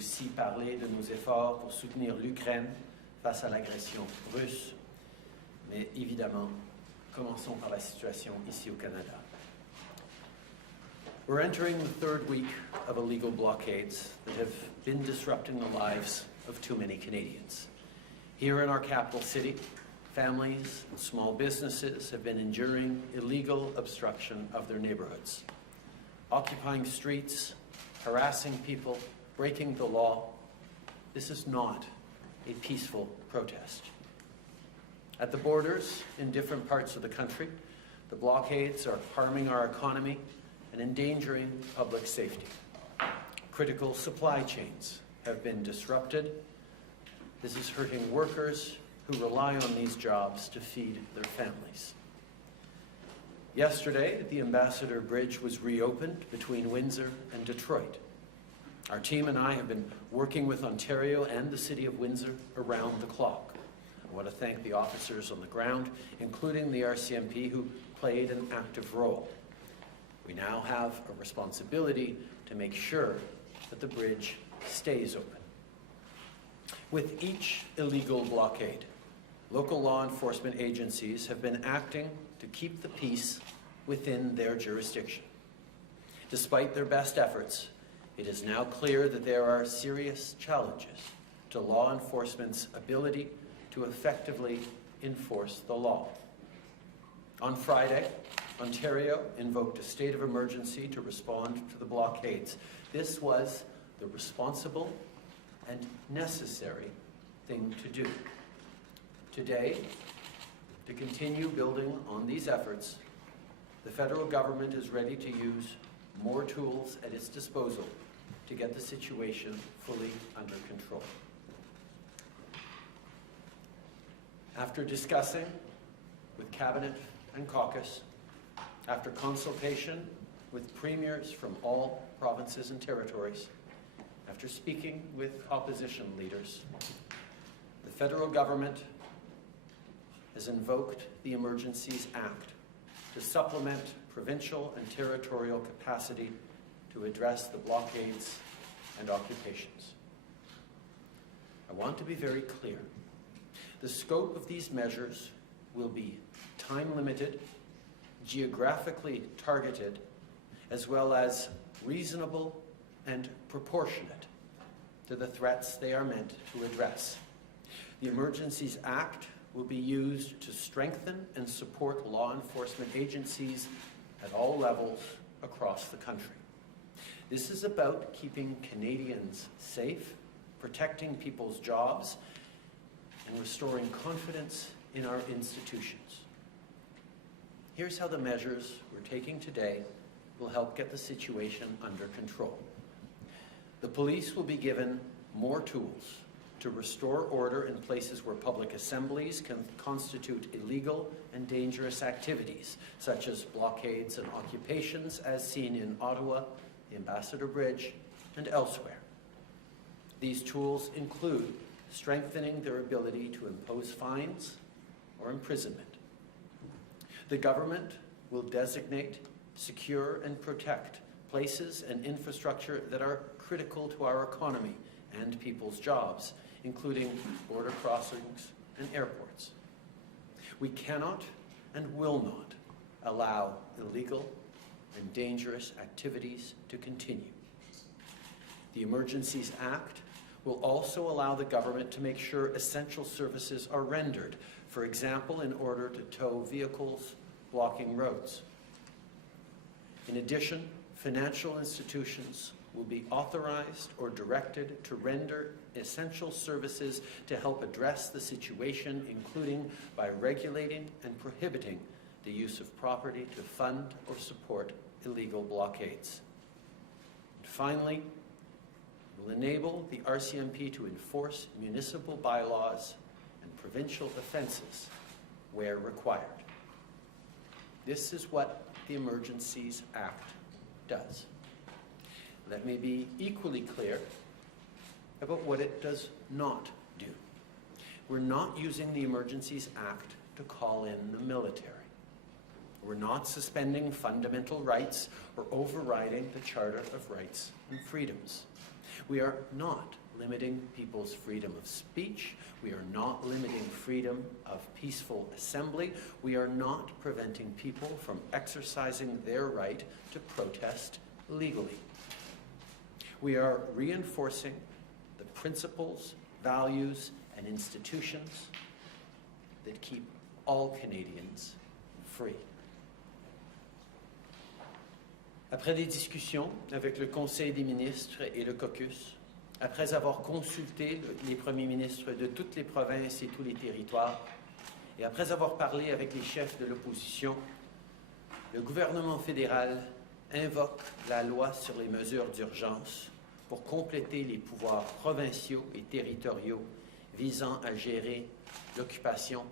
aussi parler de nos efforts pour soutenir l'Ukraine face à l'agression russe. Mais évidemment, commençons par la situation ici au Canada. We're entering the third week of illegal blockades that have been disrupting the lives of too many Canadians. Here in our capital city, families and small businesses have been enduring illegal obstruction of their neighborhoods, occupying streets, harassing people, breaking the law. This is not a peaceful protest. At the borders in different parts of the country, the blockades are harming our economy and endangering public safety. Critical supply chains have been disrupted. This is hurting workers who rely on these jobs to feed their families. Yesterday, the Ambassador Bridge was reopened between Windsor and Detroit. Our team and I have been working with Ontario and the City of Windsor around the clock. I want to thank the officers on the ground, including the RCMP, who played an active role. We now have a responsibility to make sure that the bridge stays open. With each illegal blockade, local law enforcement agencies have been acting to keep the peace within their jurisdiction. Despite their best efforts, it is now clear that there are serious challenges to law enforcement's ability to effectively enforce the law. On Friday, Ontario invoked a state of emergency to respond to the blockades. This was the responsible and necessary thing to do. Today, to continue building on these efforts, the federal government is ready to use more tools at its disposal to get the situation fully under control. After discussing with Cabinet and caucus, after consultation with premiers from all provinces and territories, after speaking with opposition leaders, the federal government has invoked the Emergencies Act to supplement provincial and territorial capacity to address the blockades and occupations. I want to be very clear. The scope of these measures will be time-limited, geographically targeted, as well as reasonable and proportionate to the threats they are meant to address. The Emergencies Act will be used to strengthen and support law enforcement agencies at all levels across the country. This is about keeping Canadians safe, protecting people's jobs, and restoring confidence in our institutions. Here's how the measures we're taking today will help get the situation under control. The police will be given more tools to restore order in places where public assemblies can constitute illegal and dangerous activities, such as blockades and occupations, as seen in Ottawa, the Ambassador Bridge, and elsewhere. These tools include strengthening their ability to impose fines or imprisonment. The government will designate, secure, and protect places and infrastructure that are critical to our economy and people's jobs, including border crossings and airports. We cannot and will not allow illegal and dangerous activities to continue. The Emergencies Act will also allow the government to make sure essential services are rendered, for example, in order to tow vehicles blocking roads. In addition, financial institutions will be authorized or directed to render essential services to help address the situation, including by regulating and prohibiting the use of property to fund or support illegal blockades. And finally, will enable the RCMP to enforce municipal bylaws and provincial offences where required. This is what the Emergencies Act does. Let me be equally clear about what it does not do. We're not using the Emergencies Act to call in the military. We're not suspending fundamental rights or overriding the Charter of Rights and Freedoms. We are not limiting people's freedom of speech. We are not limiting freedom of peaceful assembly. We are not preventing people from exercising their right to protest legally. We are reinforcing the principles, values, and institutions that keep all Canadians free. Après des discussions avec le Conseil des ministres et le caucus, après avoir consulté les premiers ministres de toutes les provinces et tous les territoires, et après avoir parlé avec les chefs de l'opposition, le gouvernement fédéral invoque la loi sur les mesures d'urgence pour compléter les pouvoirs provinciaux et territoriaux visant à gérer l'occupation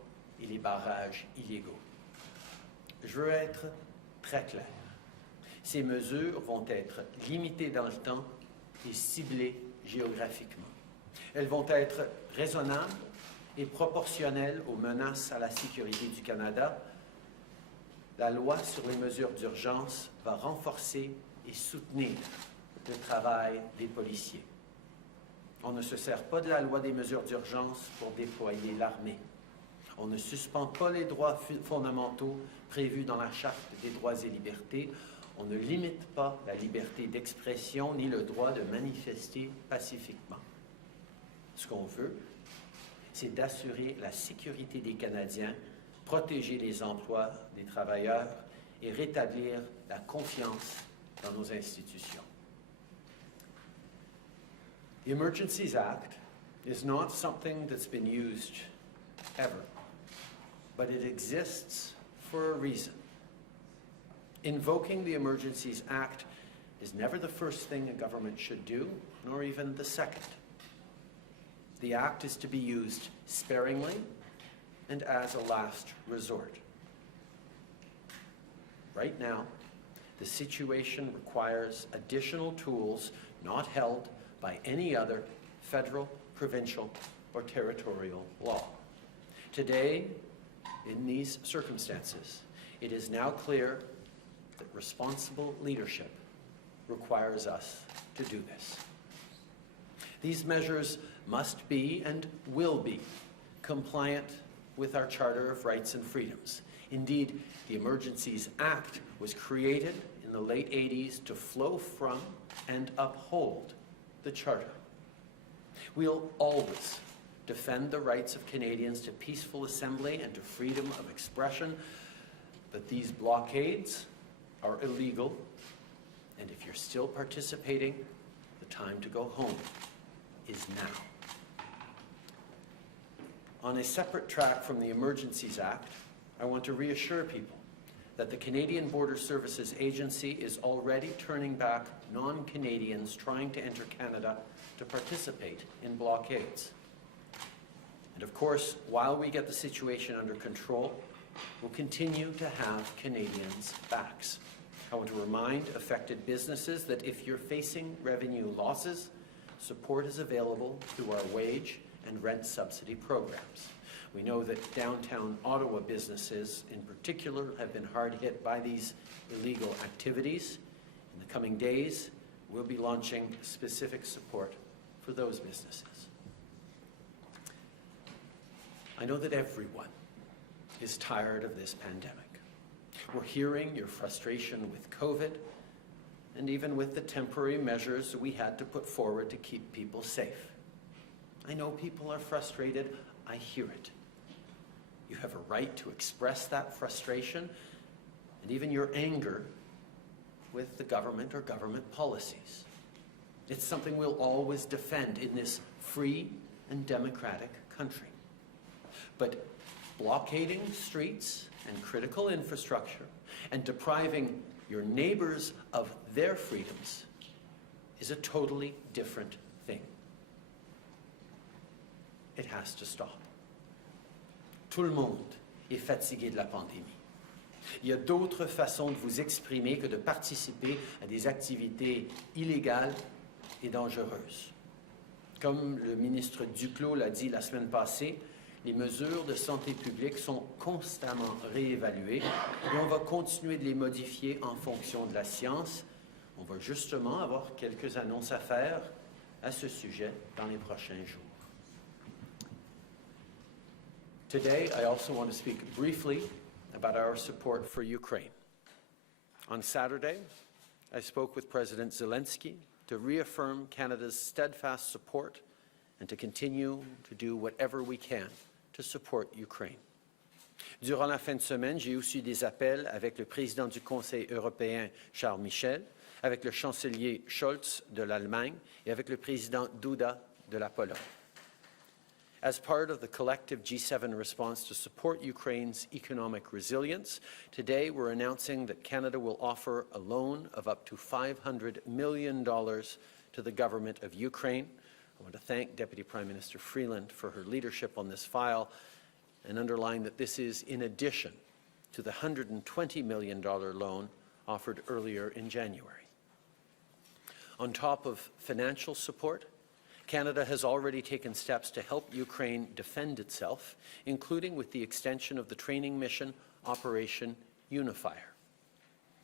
et les barrages illégaux. Je veux être très clair. Ces mesures vont être limitées dans le temps et ciblées géographiquement. Elles vont être raisonnables et proportionnelles aux menaces à la sécurité du Canada. La loi sur les mesures d'urgence va renforcer et soutenir le travail des policiers. On ne se sert pas de la loi des mesures d'urgence pour déployer l'armée. On ne suspend pas les droits fondamentaux prévus dans la Charte des droits et libertés. On ne limite pas la liberté d'expression ni le droit de manifester pacifiquement. Ce qu'on veut, c'est d'assurer la sécurité des Canadiens, protéger les emplois des travailleurs et rétablir la confiance dans nos institutions. The Emergencies Act is not something that's been used ever, but it exists for a reason. Invoking the Emergencies Act is never the first thing a government should do, nor even the second. The Act is to be used sparingly and as a last resort. Right now, the situation requires additional tools not held by any other federal, provincial, or territorial law. Today, in these circumstances, it is now clear that responsible leadership requires us to do this. These measures must be and will be compliant with our Charter of Rights and Freedoms. Indeed, the Emergencies Act was created in the late 80s to flow from and uphold the Charter. We'll always defend the rights of Canadians to peaceful assembly and to freedom of expression, but these blockades are illegal, and if you're still participating, the time to go home is now. On a separate track from the Emergencies Act, I want to reassure people that the Canadian Border Services Agency is already turning back non-Canadians trying to enter Canada to participate in blockades. And of course, while we get the situation under control, we'll continue to have Canadians' backs. I want to remind affected businesses that if you're facing revenue losses, support is available through our wage and rent subsidy programs. We know that downtown Ottawa businesses in particular have been hard hit by these illegal activities. In the coming days, we'll be launching specific support for those businesses. I know that everyone is tired of this pandemic. We're hearing your frustration with COVID and even with the temporary measures we had to put forward to keep people safe. I know people are frustrated. I hear it. You have a right to express that frustration and even your anger with the government or government policies. It's something we'll always defend in this free and democratic country. But blockading streets and critical infrastructure and depriving your neighbors of their freedoms is a totally different thing. It has to stop. Tout le monde est fatigué de la pandémie. Il y a d'autres façons de vous exprimer que de participer à des activités illégales et dangereuses. Comme le ministre Duclos l'a dit la semaine passée, les mesures de santé publique sont constamment réévaluées et on va continuer de les modifier en fonction de la science. On va justement avoir quelques annonces à faire à ce sujet dans les prochains jours. Today, I also want to speak briefly about our support for Ukraine. On Saturday, I spoke with President Zelensky to reaffirm Canada's steadfast support and to continue to do whatever we can to support Ukraine. Durant la fin de semaine, j'ai aussi des appels avec le président du Conseil européen, Charles Michel, avec le chancelier Scholz de l'Allemagne et avec le président Duda de la Pologne. As part of the collective G7 response to support Ukraine's economic resilience, today we're announcing that Canada will offer a loan of up to $500 million to the government of Ukraine. I want to thank Deputy Prime Minister Freeland for her leadership on this file and underline that this is in addition to the $120 million loan offered earlier in January. On top of financial support, Canada has already taken steps to help Ukraine defend itself, including with the extension of the training mission Operation Unifier.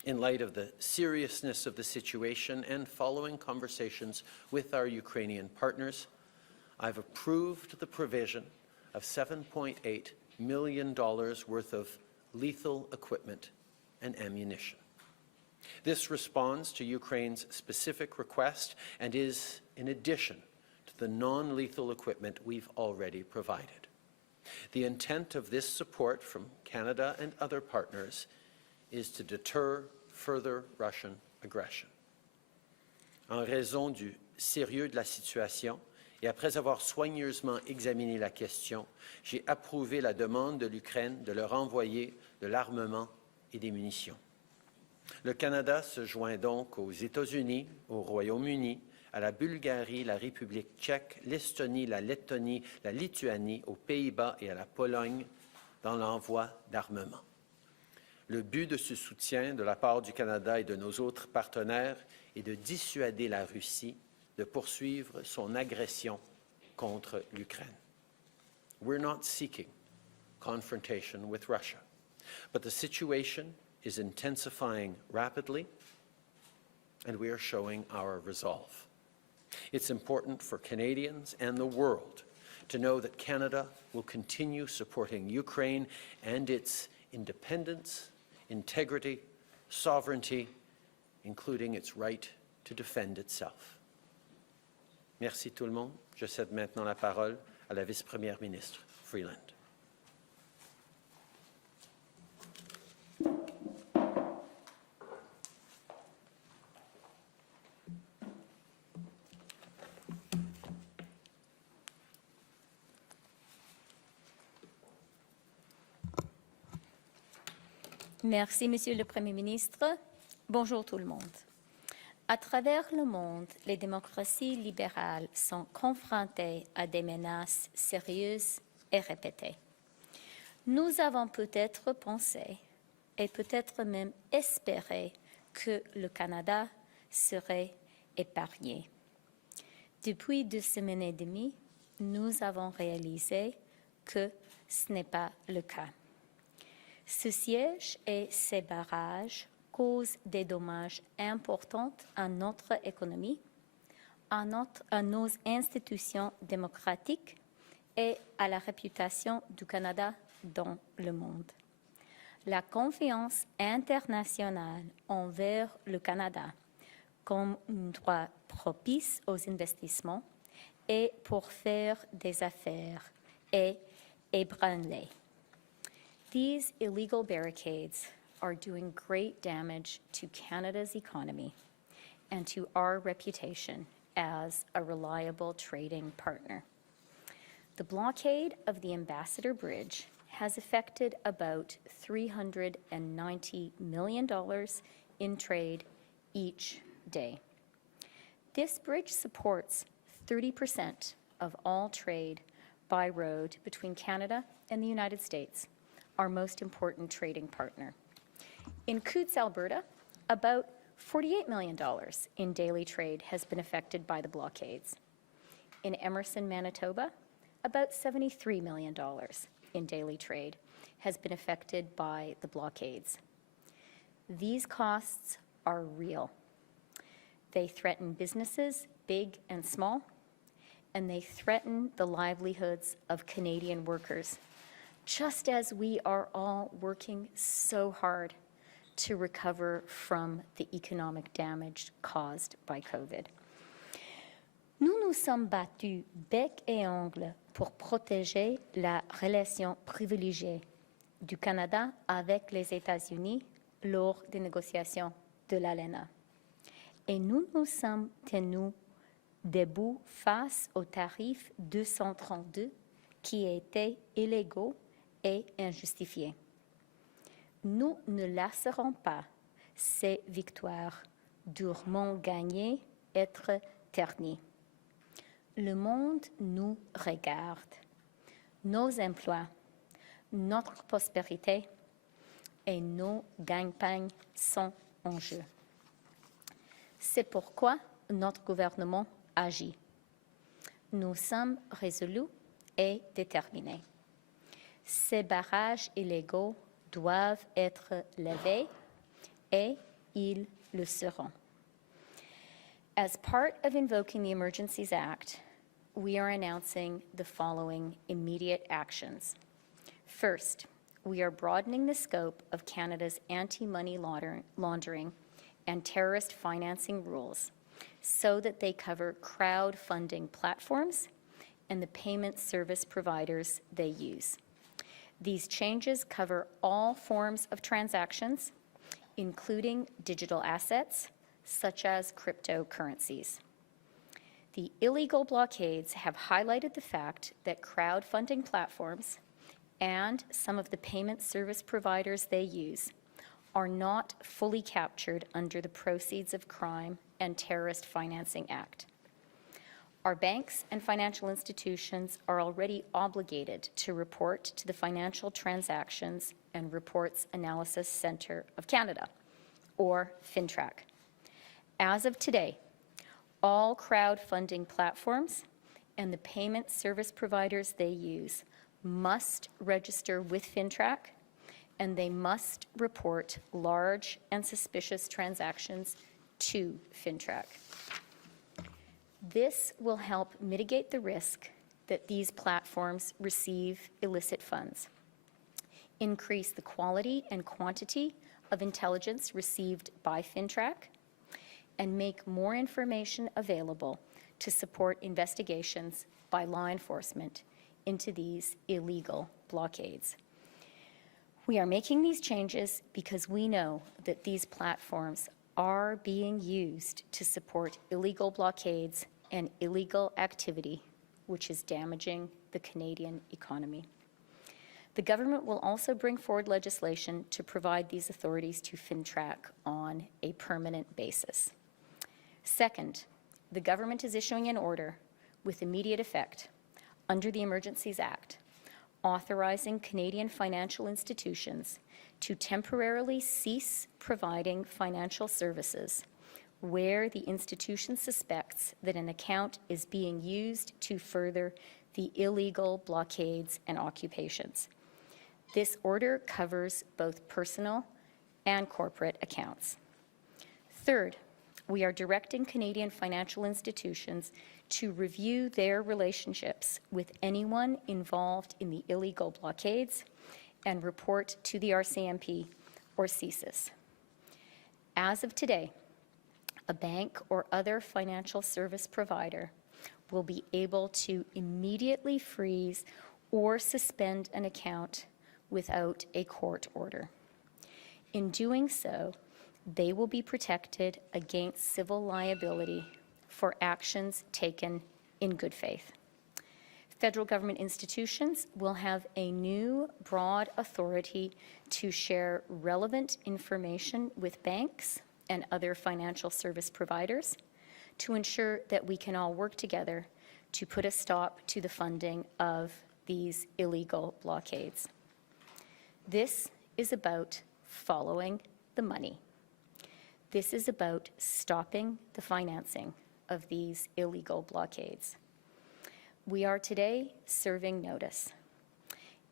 In light of the seriousness of the situation and following conversations with our Ukrainian partners, I've approved the provision of $7.8 million worth of lethal equipment and ammunition. This responds to Ukraine's specific request and is in addition to the non-lethal equipment we've already provided. The intent of this support from Canada and other partners is to deter further Russian aggression. En raison du sérieux de la situation et après avoir soigneusement examiné la question, j'ai approuvé la demande de l'Ukraine de leur envoyer de l'armement et des munitions. Le Canada se joint donc aux États-Unis, au Royaume-Uni, à la Bulgarie, la République tchèque, l'Estonie, la Lettonie, la Lituanie, aux Pays-Bas et à la Pologne dans l'envoi d'armement. Le but de ce soutien de la part du Canada et de nos autres partenaires est de dissuader la Russie de poursuivre son agression contre l'Ukraine. We're not seeking confrontation with Russia, but the situation is intensifying rapidly, and we are showing our resolve. It's important for Canadians and the world to know that Canada will continue supporting Ukraine and its independence, integrity, sovereignty, including its right to defend itself. Merci tout le monde. Je cède maintenant la parole à la vice-première ministre Freeland. Merci, Monsieur le Premier ministre. Bonjour tout le monde. À travers le monde, les démocraties libérales sont confrontées à des menaces sérieuses et répétées. Nous avons peut-être pensé et peut-être même espéré que le Canada serait épargné. Depuis 2 semaines et demie, nous avons réalisé que ce n'est pas le cas. Ce siège et ces barrages causent des dommages importants à notre économie, à nos institutions démocratiques et à la réputation du Canada dans le monde. La confiance internationale envers le Canada comme un droit propice aux investissements et pour faire des affaires est ébranlée. These illegal barricades are doing great damage to Canada's economy and to our reputation as a reliable trading partner. The blockade of the Ambassador Bridge has affected about $390 million in trade each day. This bridge supports 30% of all trade by road between Canada and the United States, our most important trading partner. In Coutts, Alberta, about $48 million in daily trade has been affected by the blockades. In Emerson, Manitoba, about $73 million in daily trade has been affected by the blockades. These costs are real. They threaten businesses big and small, and they threaten the livelihoods of Canadian workers, just as we are all working so hard to recover from the economic damage caused by COVID. Nous nous sommes battus bec et ongle pour protéger la relation privilégiée du Canada avec les États-Unis lors des négociations de l'ALENA. Et nous nous sommes tenus debout face aux tarifs 232 qui étaient illégaux et injustifiés. Nous ne laisserons pas ces victoires durement gagnées être ternies. Le monde nous regarde. Nos emplois, notre prospérité et nos gagne-pain sont en jeu. C'est pourquoi notre gouvernement agit. Nous sommes résolus et déterminés. Ces barrages illégaux doivent être levés et ils le seront. As part of invoking the Emergencies Act, we are announcing the following immediate actions. First, we are broadening the scope of Canada's anti-money laundering and terrorist financing rules so that they cover crowdfunding platforms and the payment service providers they use. These changes cover all forms of transactions, including digital assets, such as cryptocurrencies. The illegal blockades have highlighted the fact that crowdfunding platforms and some of the payment service providers they use are not fully captured under the Proceeds of Crime and Terrorist Financing Act. Our banks and financial institutions are already obligated to report to the Financial Transactions and Reports Analysis Centre of Canada, or FINTRAC. As of today, all crowdfunding platforms and the payment service providers they use must register with FINTRAC, and they must report large and suspicious transactions to FINTRAC. This will help mitigate the risk that these platforms receive illicit funds, increase the quality and quantity of intelligence received by FINTRAC, and make more information available to support investigations by law enforcement into these illegal blockades. We are making these changes because we know that these platforms are being used to support illegal blockades and illegal activity, which is damaging the Canadian economy. The government will also bring forward legislation to provide these authorities to FINTRAC on a permanent basis. Second, the government is issuing an order with immediate effect under the Emergencies Act, authorizing Canadian financial institutions to temporarily cease providing financial services where the institution suspects that an account is being used to further the illegal blockades and occupations. This order covers both personal and corporate accounts. Third, we are directing Canadian financial institutions to review their relationships with anyone involved in the illegal blockades and report to the RCMP or CSIS. As of today, a bank or other financial service provider will be able to immediately freeze or suspend an account without a court order. In doing so, they will be protected against civil liability for actions taken in good faith. Federal government institutions will have a new broad authority to share relevant information with banks and other financial service providers to ensure that we can all work together to put a stop to the funding of these illegal blockades. This is about following the money. This is about stopping the financing of these illegal blockades. We are today serving notice.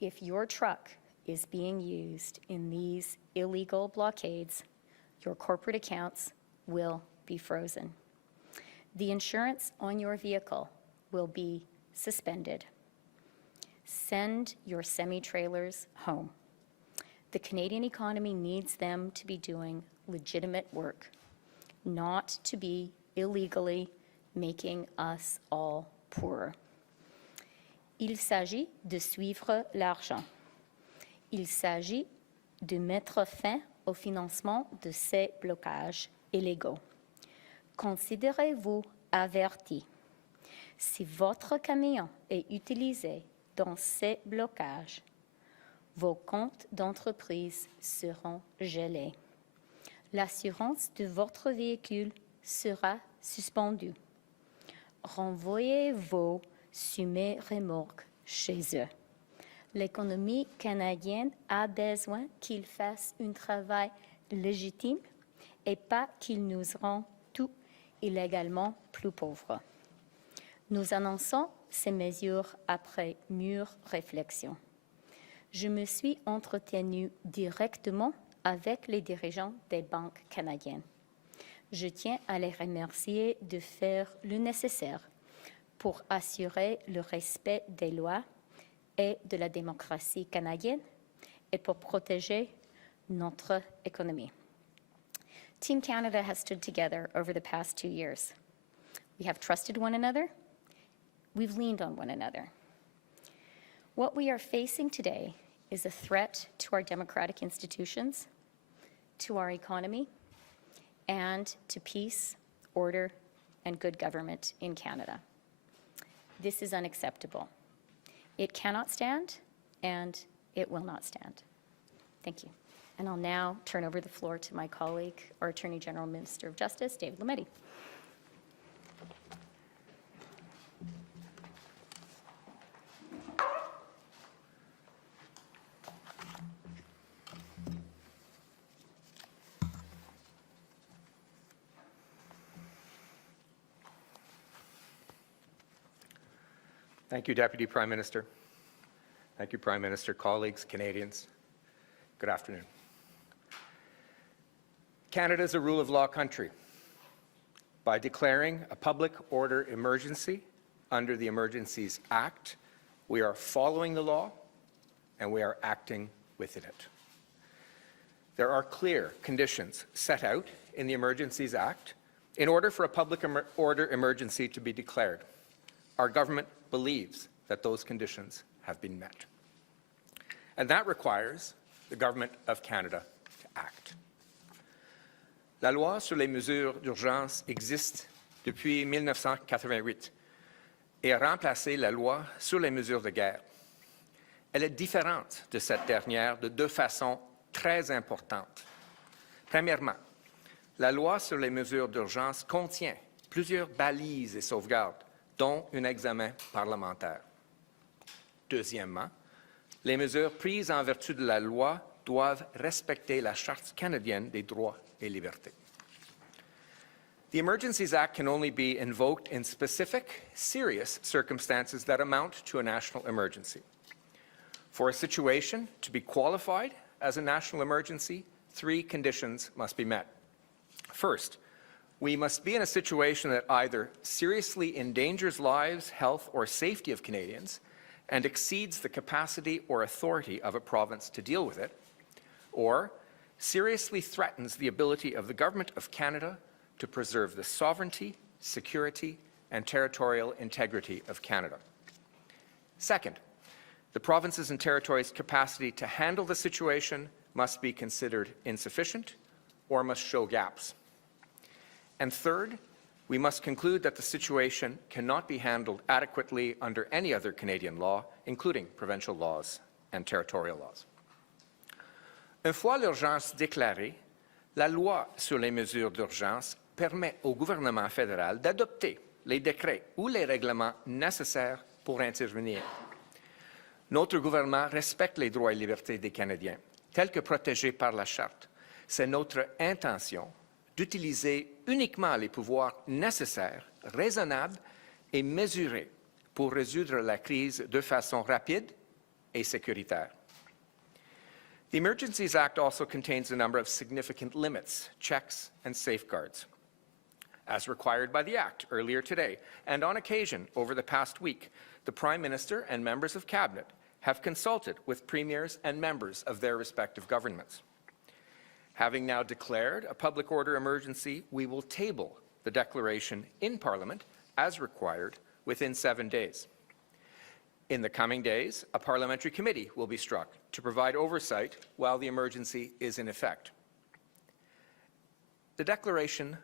If your truck is being used in these illegal blockades, your corporate accounts will be frozen. The insurance on your vehicle will be suspended. Send your semi-trailers home. The Canadian economy needs them to be doing legitimate work, not to be illegally making us all poorer. Il s'agit de suivre l'argent. Il s'agit de mettre fin au financement de ces blocages illégaux. Considérez-vous averti. Si votre camion est utilisé dans ces blocages, vos comptes d'entreprise seront gelés. L'assurance de votre véhicule sera suspendue. Renvoyez vos remorques chez eux. L'économie canadienne a besoin qu'ils fassent un travail légitime et pas qu'ils nous rendent tout illégalement plus pauvres. Nous annonçons ces mesures après mûre réflexion. Je me suis entretenue directement avec les dirigeants des banques canadiennes. Je tiens à les remercier de faire le nécessaire pour assurer le respect des lois et de la démocratie canadienne et pour protéger notre économie. Team Canada has stood together over the past 2 years. We have trusted one another. We've leaned on one another. What we are facing today is a threat to our democratic institutions, to our economy, and to peace, order, and good government in Canada. This is unacceptable. It cannot stand, and it will not stand. Thank you. And I'll now turn over the floor to my colleague, our Attorney General, Minister of Justice, David Lametti. Thank you, Deputy Prime Minister. Thank you, Prime Minister, colleagues, Canadians. Good afternoon. Canada is a rule of law country. By declaring a public order emergency under the Emergencies Act, we are following the law and we are acting within it. There are clear conditions set out in the Emergencies Act in order for a public order emergency to be declared. Our government believes that those conditions have been met. And that requires the Government of Canada to act. La loi sur les mesures d'urgence existe depuis 1988 et a remplacé la loi sur les mesures de guerre. Elle est différente de cette dernière de 2 façons très importantes. Premièrement, la loi sur les mesures d'urgence contient plusieurs balises et sauvegardes, dont un examen parlementaire. Deuxièmement, les mesures prises en vertu de la loi doivent respecter la Charte canadienne des droits et libertés. The Emergencies Act can only be invoked in specific, serious circumstances that amount to a national emergency. For a situation to be qualified as a national emergency, 3 conditions must be met. First, we must be in a situation that either seriously endangers lives, health, or safety of Canadians and exceeds the capacity or authority of a province to deal with it, or seriously threatens the ability of the Government of Canada to preserve the sovereignty, security, and territorial integrity of Canada. Second, the provinces and territories' capacity to handle the situation must be considered insufficient or must show gaps. And third, we must conclude that the situation cannot be handled adequately under any other Canadian law, including provincial laws and territorial laws. Une fois l'urgence déclarée, la loi sur les mesures d'urgence permet au gouvernement fédéral d'adopter les décrets ou les règlements nécessaires pour intervenir. Notre gouvernement respecte les droits et libertés des Canadiens, tels que protégés par la Charte. C'est notre intention d'utiliser uniquement les pouvoirs nécessaires, raisonnables et mesurés pour résoudre la crise de façon rapide et sécuritaire. The Emergencies Act also contains a number of significant limits, checks, and safeguards. as required by the Act earlier today, and on occasion over the past week, the Prime Minister and members of Cabinet have consulted with premiers and members of their respective governments. Having now declared a public order emergency, we will table the declaration in Parliament as required within 7 days. In the coming days, a parliamentary committee will be struck to provide oversight while the emergency is in effect. The declaration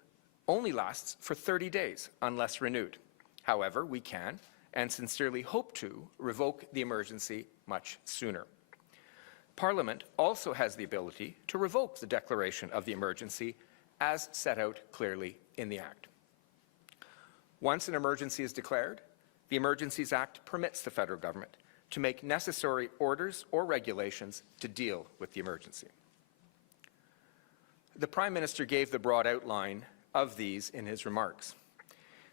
only lasts for 30 days unless renewed. However, we can, and sincerely hope to, revoke the emergency much sooner. Parliament also has the ability to revoke the declaration of the emergency as set out clearly in the Act. Once an emergency is declared, the Emergencies Act permits the federal government to make necessary orders or regulations to deal with the emergency. The Prime Minister gave the broad outline of these in his remarks.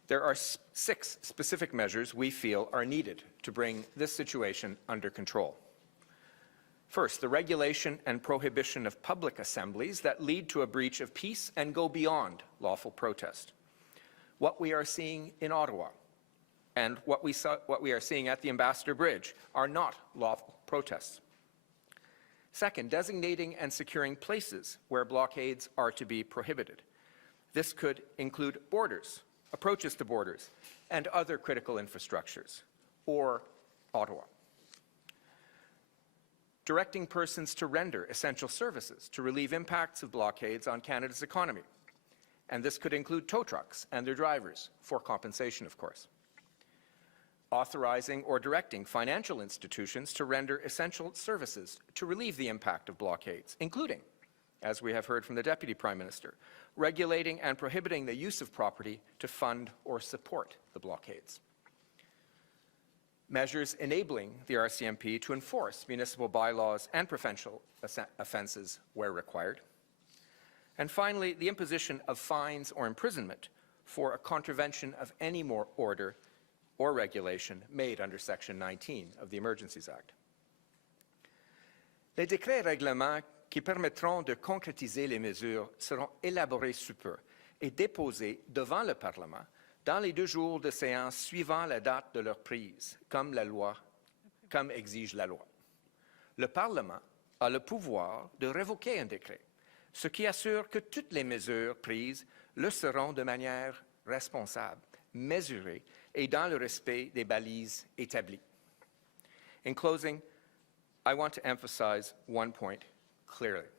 There are 6 specific measures we feel are needed to bring this situation under control. First, the regulation and prohibition of public assemblies that lead to a breach of peace and go beyond lawful protest. What we are seeing in Ottawa and what we are seeing at the Ambassador Bridge are not lawful protests. Second, designating and securing places where blockades are to be prohibited. This could include borders, approaches to borders, and other critical infrastructures, or Ottawa. Directing persons to render essential services to relieve impacts of blockades on Canada's economy. And this could include tow trucks and their drivers, for compensation, of course. Authorizing or directing financial institutions to render essential services to relieve the impact of blockades, including, as we have heard from the Deputy Prime Minister, regulating and prohibiting the use of property to fund or support the blockades. Measures enabling the RCMP to enforce municipal bylaws and provincial offences where required. And finally, the imposition of fines or imprisonment for a contravention of any more order or regulation made under Section 19 of the Emergencies Act. Les décrets et règlements qui permettront de concrétiser les mesures seront élaborés sous peu et déposés devant le Parlement dans les 2 jours de séance suivant la date de leur prise, comme exige la loi. Le Parlement a le pouvoir de révoquer un décret, ce qui assure que toutes les mesures prises le seront de manière responsable, mesurée et dans le respect des balises établies. In closing, I want to emphasize one point clearly.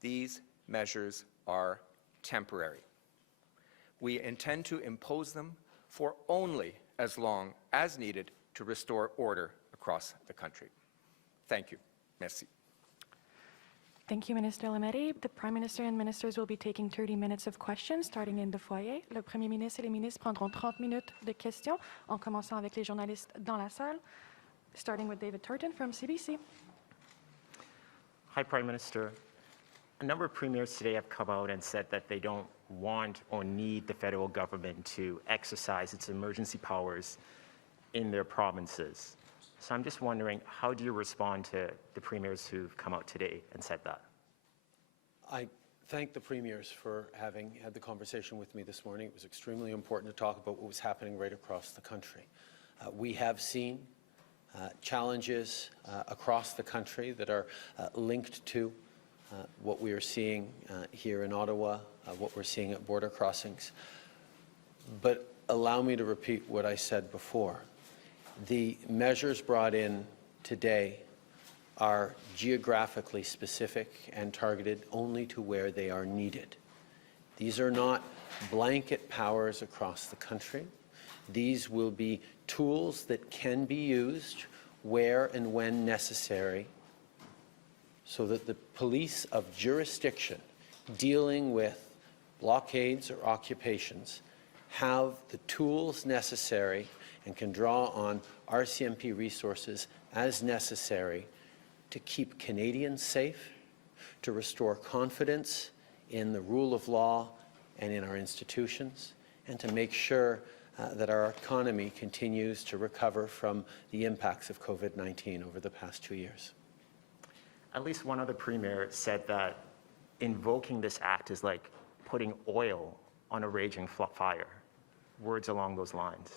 These measures are temporary. We intend to impose them for only as long as needed to restore order across the country. Thank you. Merci. Thank you, Minister Lametti. The Prime Minister and ministers will be taking 30 minutes of questions, starting in the foyer. Le Premier ministre et les ministres prendront 30 minutes de questions, en commençant avec les journalistes dans la salle, starting with David Turton from CBC. Hi, Prime Minister. A number of premiers today have come out and said that they don't want or need the federal government to exercise its emergency powers in their provinces. So I'm just wondering, how do you respond to the premiers who've come out today and said that? I thank the premiers for having had the conversation with me this morning. It was extremely important to talk about what was happening right across the country. We have seen challenges across the country that are linked to what we are seeing here in Ottawa, what we're seeing at border crossings. But allow me to repeat what I said before. The measures brought in today are geographically specific and targeted only to where they are needed. These are not blanket powers across the country. These will be tools that can be used where and when necessary so that the police of jurisdiction dealing with blockades or occupations have the tools necessary and can draw on RCMP resources as necessary to keep Canadians safe, to restore confidence in the rule of law and in our institutions, and to make sure that our economy continues to recover from the impacts of COVID-19 over the past 2 years. At least one other premier said that invoking this act is like putting oil on a raging fire. Words along those lines.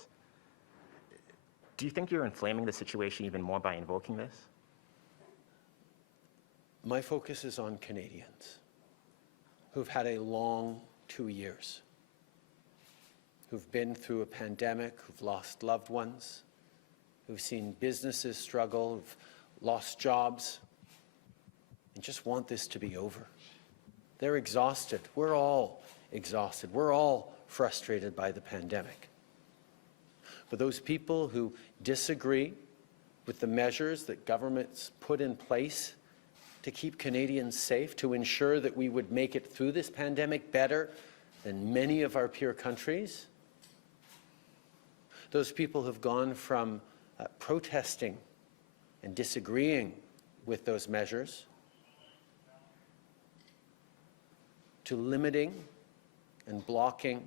Do you think you're inflaming the situation even more by invoking this? My focus is on Canadians who've had a long 2 years, who've been through a pandemic, who've lost loved ones, who've seen businesses struggle, who've lost jobs, and just want this to be over. They're exhausted. We're all exhausted. We're all frustrated by the pandemic. But those people who disagree with the measures that governments put in place to keep Canadians safe, to ensure that we would make it through this pandemic better than many of our peer countries, those people have gone from protesting and disagreeing with those measures to limiting and blocking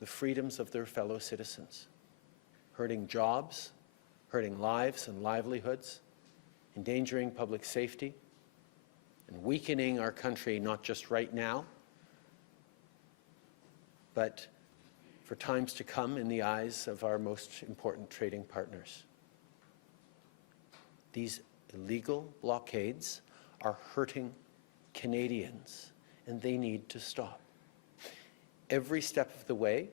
the freedoms of their fellow citizens, hurting jobs, hurting lives and livelihoods, endangering public safety, and weakening our country not just right now, but for times to come in the eyes of our most important trading partners. These illegal blockades are hurting Canadians, and they need to stop. Every step of the way,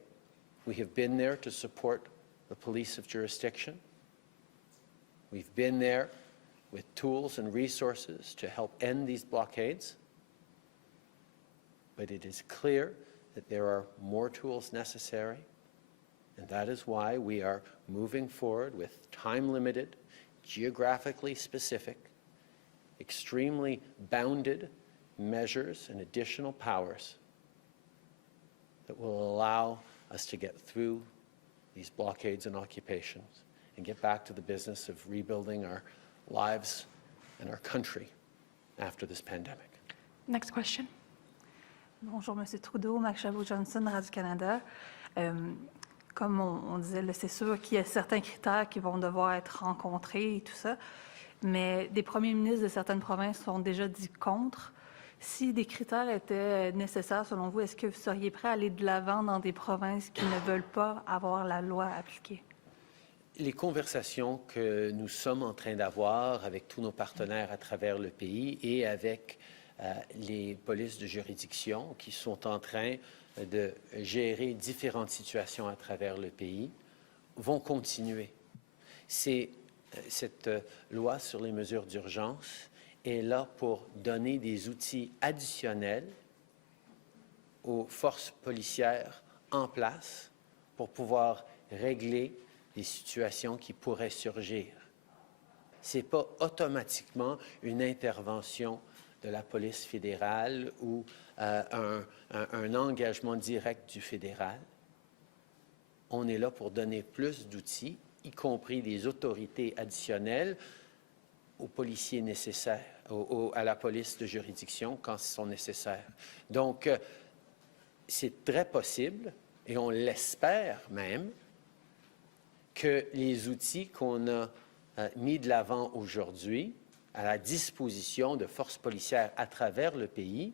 we have been there to support the police of jurisdiction. We've been there with tools and resources to help end these blockades. But it is clear that there are more tools necessary, and that is why we are moving forward with time-limited, geographically specific, extremely bounded measures and additional powers that will allow us to get through these blockades and occupations and get back to the business of rebuilding our lives and our country after this pandemic. Next question. Bonjour, Monsieur Trudeau, Mac Chabot-Johnson, Radio-Canada. Comme on disait, c'est sûr qu'il y a certains critères qui vont devoir être rencontrés et tout ça, mais des premiers ministres de certaines provinces sont déjà dit contre. Si des critères étaient nécessaires, selon vous, est-ce que vous seriez prêt à aller de l'avant dans des provinces qui ne veulent pas avoir la loi appliquée? Les conversations que nous sommes en train d'avoir avec tous nos partenaires à travers le pays et avec les polices de juridiction qui sont en train de gérer différentes situations à travers le pays vont continuer. Cette loi sur les mesures d'urgence est là pour donner des outils additionnels aux forces policières en place pour pouvoir régler des situations qui pourraient surgir. Ce n'est pas automatiquement une intervention de la police fédérale ou un engagement direct du fédéral. On est là pour donner plus d'outils, y compris des autorités additionnelles aux policiers nécessaires, à la police de juridiction quand ils sont nécessaires. Donc, c'est très possible, et on l'espère même, que les outils qu'on a mis de l'avant aujourd'hui à la disposition de forces policières à travers le pays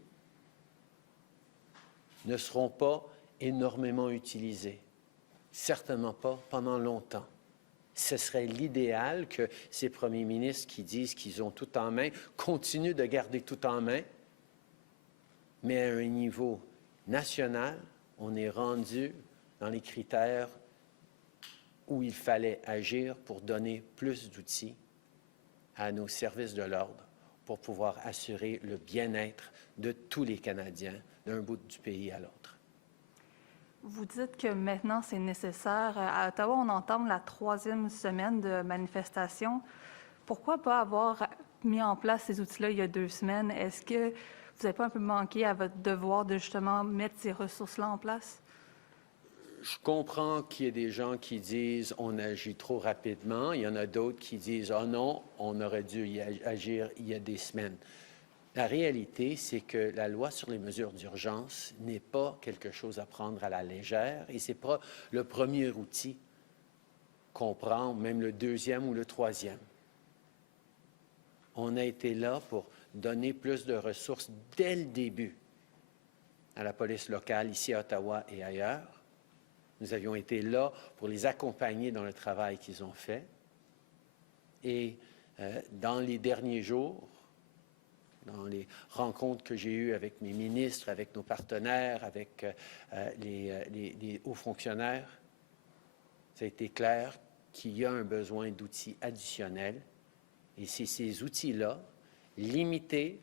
ne seront pas énormément utilisés. Certainement pas pendant longtemps. Ce serait l'idéal que ces premiers ministres qui disent qu'ils ont tout en main continuent de garder tout en main, mais à un niveau national, on est rendu dans les critères où il fallait agir pour donner plus d'outils à nos services de l'ordre pour pouvoir assurer le bien-être de tous les Canadiens d'un bout du pays à l'autre. Vous dites que maintenant, c'est nécessaire. À Ottawa, on entame la 3e semaine de manifestation. Pourquoi pas avoir mis en place ces outils-là il y a 2 semaines? Est-ce que vous n'avez pas un peu manqué à votre devoir de justement mettre ces ressources-là en place? Je comprends qu'il y ait des gens qui disent on agit trop rapidement. Il y en a d'autres qui disent oh non, on aurait dû y agir il y a des semaines. La réalité, c'est que la loi sur les mesures d'urgence n'est pas quelque chose à prendre à la légère et ce n'est pas le premier outil qu'on prend, même le 2e ou le 3e. On a été là pour donner plus de ressources dès le début à la police locale ici à Ottawa et ailleurs. Nous avions été là pour les accompagner dans le travail qu'ils ont fait. Et dans les derniers jours, dans les rencontres que j'ai eues avec mes ministres, avec nos partenaires, avec les hauts fonctionnaires, ça a été clair qu'il y a un besoin d'outils additionnels. Et c'est ces outils-là, limités,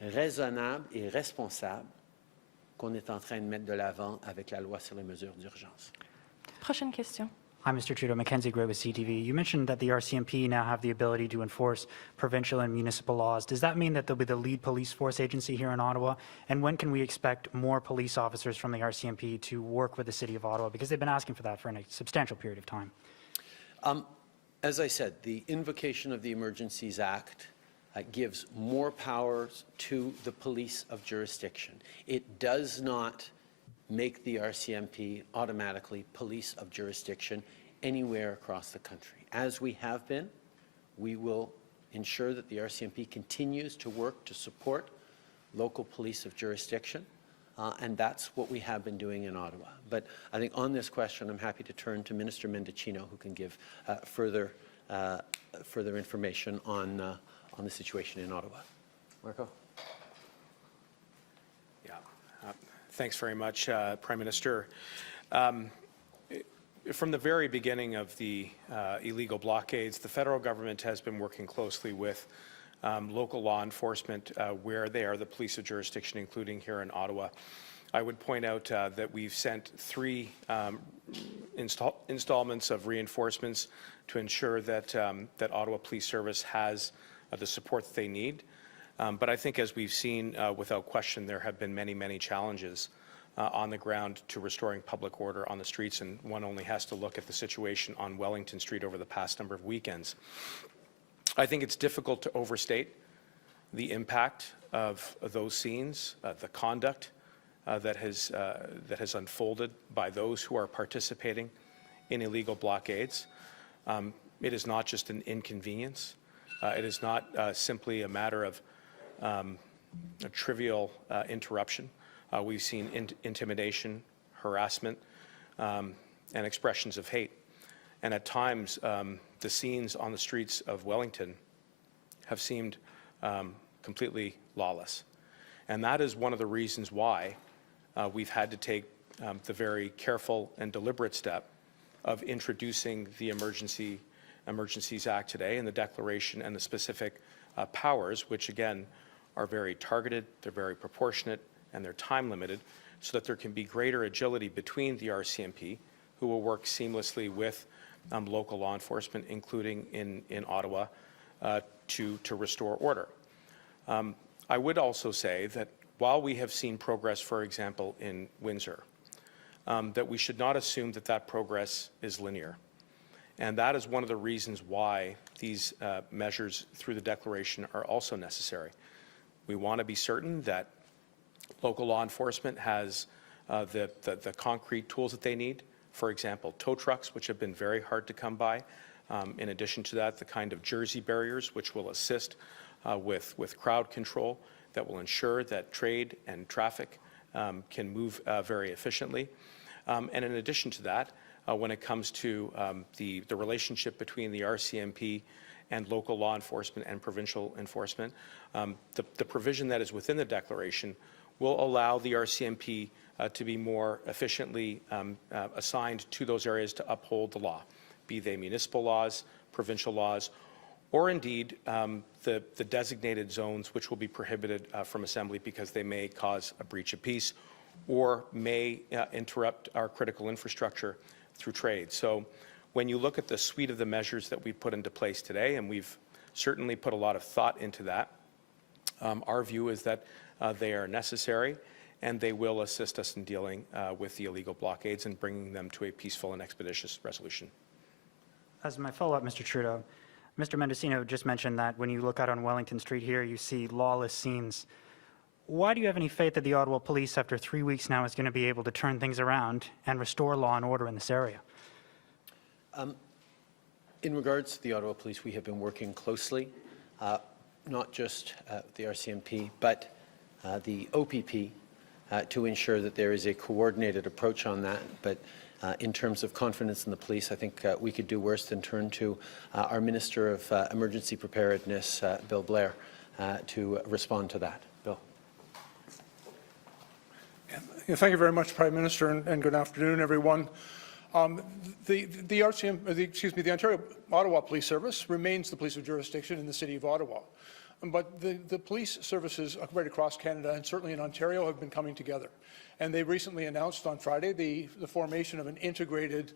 raisonnables et responsables, qu'on est en train de mettre de l'avant avec la loi sur les mesures d'urgence. Prochaine question. Hi, Mr. Trudeau. Mackenzie Gray with CTV. You mentioned that the RCMP now have the ability to enforce provincial and municipal laws. Does that mean that they'll be the lead police force agency here in Ottawa? And when can we expect more police officers from the RCMP to work with the City of Ottawa? Because they've been asking for that for a substantial period of time. As I said, the invocation of the Emergencies Act gives more powers to the police of jurisdiction. It does not make the RCMP automatically police of jurisdiction anywhere across the country. As we have been, we will ensure that the RCMP continues to work to support local police of jurisdiction, and that's what we have been doing in Ottawa. But I think on this question, I'm happy to turn to Minister Mendicino, who can give further information on the situation in Ottawa. Marco? Thanks very much, Prime Minister. From the very beginning of the illegal blockades, the federal government has been working closely with local law enforcement where they are the police of jurisdiction, including here in Ottawa. I would point out that we've sent 3 installments of reinforcements to ensure that Ottawa Police Service has the support that they need. But I think, as we've seen, without question, there have been many, many challenges on the ground to restoring public order on the streets, and one only has to look at the situation on Wellington Street over the past number of weekends. I think it's difficult to overstate the impact of those scenes, the conduct that has unfolded by those who are participating in illegal blockades. It is not just an inconvenience. It is not simply a matter of a trivial interruption. We've seen intimidation, harassment, and expressions of hate. And at times, the scenes on the streets of Wellington have seemed completely lawless. And that is one of the reasons why we've had to take the very careful and deliberate step of introducing the Emergencies Act today, and the declaration and the specific powers, which again are very targeted, they're very proportionate, and they're time limited, so that there can be greater agility between the RCMP, who will work seamlessly with local law enforcement, including in Ottawa, to restore order. I would also say that while we have seen progress, for example, in Windsor, that we should not assume that that progress is linear. And that is one of the reasons why these measures through the declaration are also necessary. We want to be certain that local law enforcement has the concrete tools that they need. For example, tow trucks, which have been very hard to come by. In addition to that, the kind of jersey barriers, which will assist with crowd control, that will ensure that trade and traffic can move very efficiently. And in addition to that, when it comes to the relationship between the RCMP and local law enforcement and provincial enforcement, the provision that is within the declaration will allow the RCMP to be more efficiently assigned to those areas to uphold the law, be they municipal laws, provincial laws, or indeed the designated zones which will be prohibited from assembly because they may cause a breach of peace or may interrupt our critical infrastructure through trade. So when you look at the suite of the measures that we've put into place today, and we've certainly put a lot of thought into that, our view is that they are necessary and they will assist us in dealing with the illegal blockades and bringing them to a peaceful and expeditious resolution. As my follow-up, Mr. Trudeau, Mr. Mendicino just mentioned that when you look out on Wellington Street here, you see lawless scenes. Why do you have any faith that the Ottawa Police, after 3 weeks now, is going to be able to turn things around and restore law and order in this area? In regards to the Ottawa Police, we have been working closely, not just the RCMP, but the OPP, to ensure that there is a coordinated approach on that. But in terms of confidence in the police, I think we could do worse than turn to our Minister of Emergency Preparedness, Bill Blair, to respond to that. Bill. Yeah, thank you very much, Prime Minister, and good afternoon, everyone. The Ontario Ottawa Police Service remains the police of jurisdiction in the City of Ottawa. But the police services right across Canada and certainly in Ontario have been coming together. And they recently announced on Friday the formation of an integrated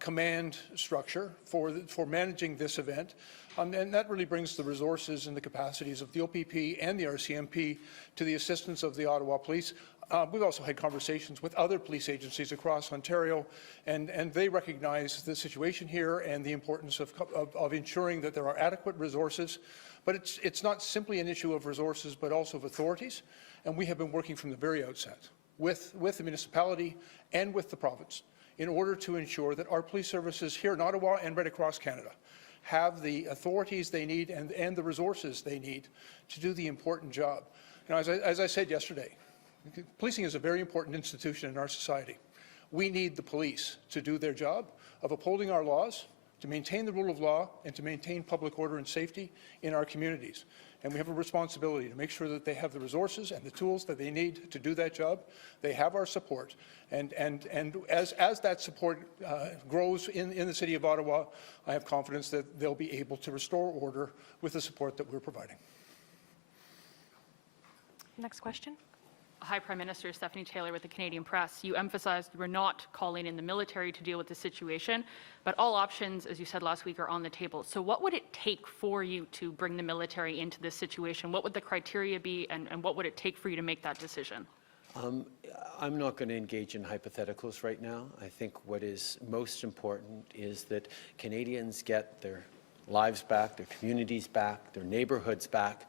command structure for managing this event. And that really brings the resources and the capacities of the OPP and the RCMP to the assistance of the Ottawa Police. We've also had conversations with other police agencies across Ontario, and they recognize the situation here and the importance of ensuring that there are adequate resources. But it's not simply an issue of resources, but also of authorities. And we have been working from the very outset with the municipality and with the province in order to ensure that our police services here in Ottawa and right across Canada have the authorities they need and the resources they need to do the important job. You know, as I said yesterday, policing is a very important institution in our society. We need the police to do their job of upholding our laws, to maintain the rule of law, and to maintain public order and safety in our communities. And we have a responsibility to make sure that they have the resources and the tools that they need to do that job. They have our support. And as that support grows in the City of Ottawa, I have confidence that they'll be able to restore order with the support that we're providing. Next question. Hi, Prime Minister. Stephanie Taylor with the Canadian Press. You emphasized you were not calling in the military to deal with the situation, but all options, as you said last week, are on the table. So what would it take for you to bring the military into this situation? What would the criteria be, and what would it take for you to make that decision? I'm not going to engage in hypotheticals right now. I think what is most important is that Canadians get their lives back, their communities back, their neighborhoods back,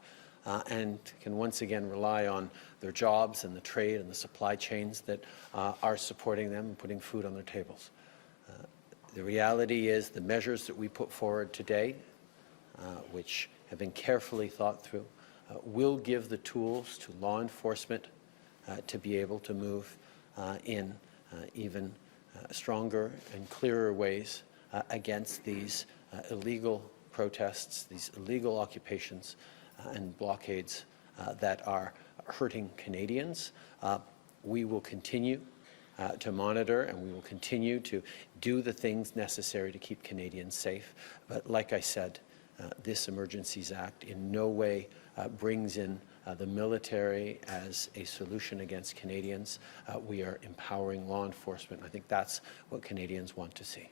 and can once again rely on their jobs and the trade and the supply chains that are supporting them and putting food on their tables. The reality is the measures that we put forward today, which have been carefully thought through, will give the tools to law enforcement to be able to move in even stronger and clearer ways against these illegal protests, these illegal occupations and blockades that are hurting Canadians. We will continue to monitor, and we will continue to do the things necessary to keep Canadians safe. But like I said, this Emergencies Act in no way brings in the military as a solution against Canadians. We are empowering law enforcement. I think that's what Canadians want to see.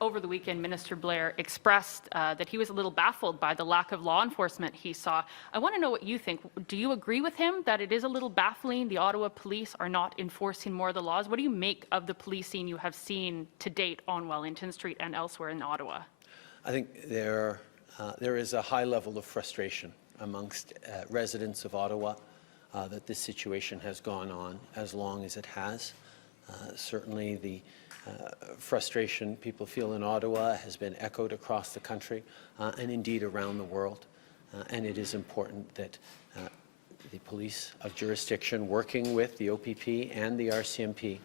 Over the weekend, Minister Blair expressed that he was a little baffled by the lack of law enforcement he saw. I want to know what you think. Do you agree with him that it is a little baffling the Ottawa police are not enforcing more of the laws? What do you make of the policing you have seen to date on Wellington Street and elsewhere in Ottawa? I think there is a high level of frustration amongst residents of Ottawa that this situation has gone on as long as it has. Certainly the frustration people feel in Ottawa has been echoed across the country and indeed around the world. And it is important that the police of jurisdiction working with the OPP and the RCMP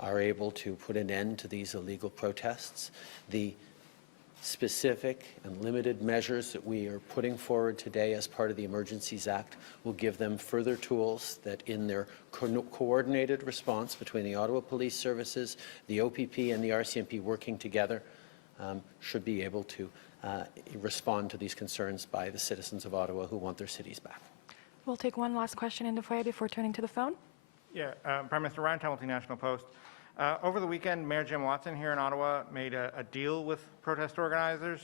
are able to put an end to these illegal protests. The specific and limited measures that we are putting forward today as part of the Emergencies Act will give them further tools that in their coordinated response between the Ottawa Police Services, the OPP and the RCMP working together should be able to respond to these concerns by the citizens of Ottawa who want their cities back. We'll take one last question in the foyer before turning to the phone. Yeah, Prime Minister Ryan Hamilton, National Post. Over the weekend, Mayor Jim Watson here in Ottawa made a deal with protest organizers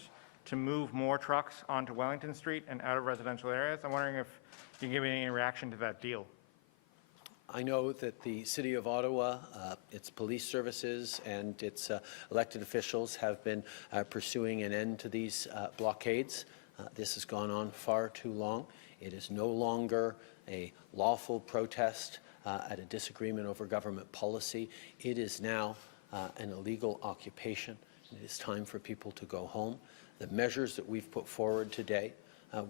to move more trucks onto Wellington Street and out of residential areas. I'm wondering if you can give me any reaction to that deal. I know that the City of Ottawa, its police services and its elected officials have been pursuing an end to these blockades. This has gone on far too long. It is no longer a lawful protest at a disagreement over government policy. It is now an illegal occupation. It is time for people to go home. The measures that we've put forward today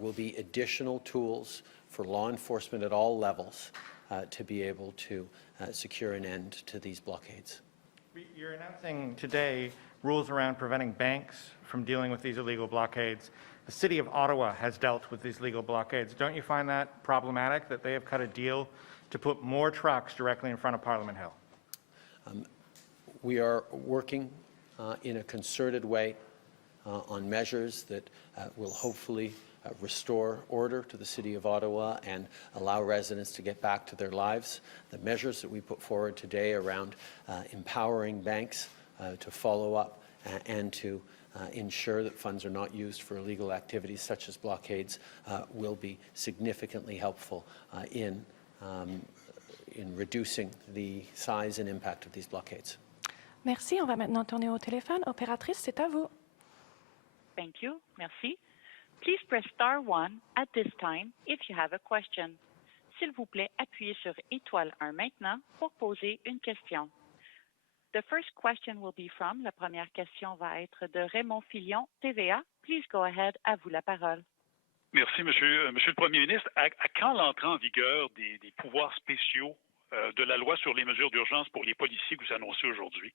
will be additional tools for law enforcement at all levels to be able to secure an end to these blockades. You're announcing today rules around preventing banks from dealing with these illegal blockades. The City of Ottawa has dealt with these legal blockades. Don't you find that problematic, that they have cut a deal to put more trucks directly in front of Parliament Hill? We are working in a concerted way on measures that will hopefully restore order to the City of Ottawa and allow residents to get back to their lives. The measures that we put forward today around empowering banks to follow up and to ensure that funds are not used for illegal activities such as blockades will be significantly helpful in reducing the size and impact of these blockades. Merci. On va maintenant tourner au téléphone. Opératrice, c'est à vous. Thank you. Merci. Please press star 1 at this time if you have a question. S'il vous plaît, appuyez sur étoile 1 maintenant pour poser une question. The first question will be from, la première question va être de Raymond Filion, TVA. Please go ahead, à vous la parole. Merci, Monsieur le Premier ministre. À quand l'entrée en vigueur des pouvoirs spéciaux de la loi sur les mesures d'urgence pour les policiers que vous annoncez aujourd'hui?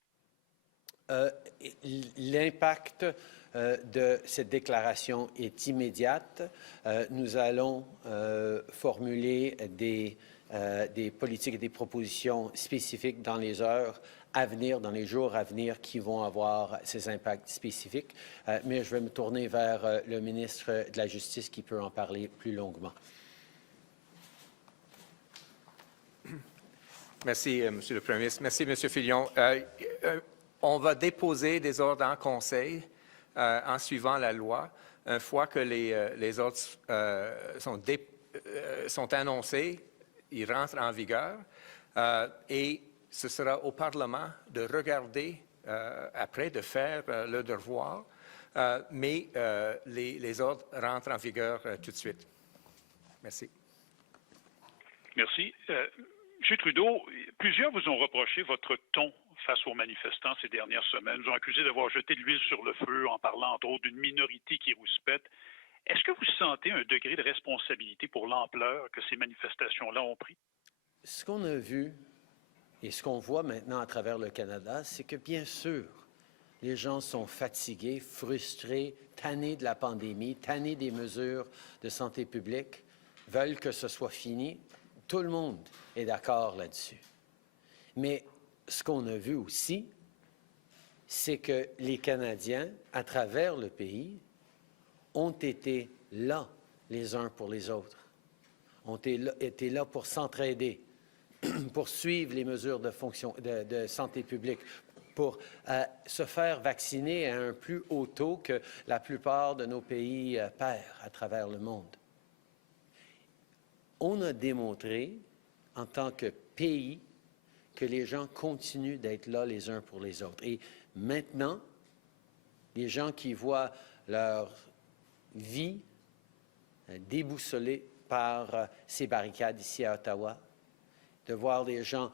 L'impact de cette déclaration est immédiate. Nous allons formuler des politiques et des propositions spécifiques dans les heures à venir, dans les jours à venir, qui vont avoir ces impacts spécifiques. Mais je vais me tourner vers le ministre de la Justice qui peut en parler plus longuement. Merci, Monsieur le Premier ministre. Merci, Monsieur Filion. On va déposer des ordres en Conseil en suivant la loi. Une fois que les ordres sont annoncés, ils rentrent en vigueur et ce sera au Parlement de regarder après, de faire le devoir, mais les ordres rentrent en vigueur tout de suite. Merci. Merci. M. Trudeau, plusieurs vous ont reproché votre ton face aux manifestants ces dernières semaines. Vous ont accusé d'avoir jeté de l'huile sur le feu en parlant, entre autres, d'une minorité qui rouspète. Est-ce que vous sentez un degré de responsabilité pour l'ampleur que ces manifestations-là ont pris? Ce qu'on a vu et ce qu'on voit maintenant à travers le Canada, c'est que, bien sûr, les gens sont fatigués, frustrés, tannés de la pandémie, tannés des mesures de santé publique, veulent que ce soit fini. Tout le monde est d'accord là-dessus. Mais ce qu'on a vu aussi, c'est que les Canadiens, à travers le pays, ont été là les uns pour les autres, ont été là pour s'entraider, pour suivre les mesures de santé publique, pour se faire vacciner à un plus haut taux que la plupart de nos pays pairs à travers le monde. On a démontré, en tant que pays, que les gens continuent d'être là les uns pour les autres. Et maintenant, les gens qui voient leur vie déboussolée par ces barricades ici à Ottawa, de voir les gens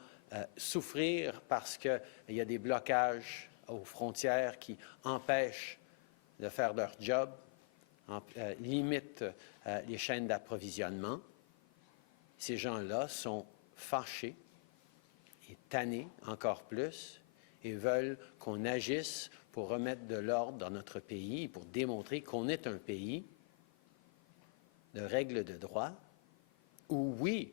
souffrir parce qu'il y a des blocages aux frontières qui empêchent de faire leur job, limitent les chaînes d'approvisionnement. Ces gens-là sont fâchés et tannés encore plus et veulent qu'on agisse pour remettre de l'ordre dans notre pays, pour démontrer qu'on est un pays de règles de droit où, oui,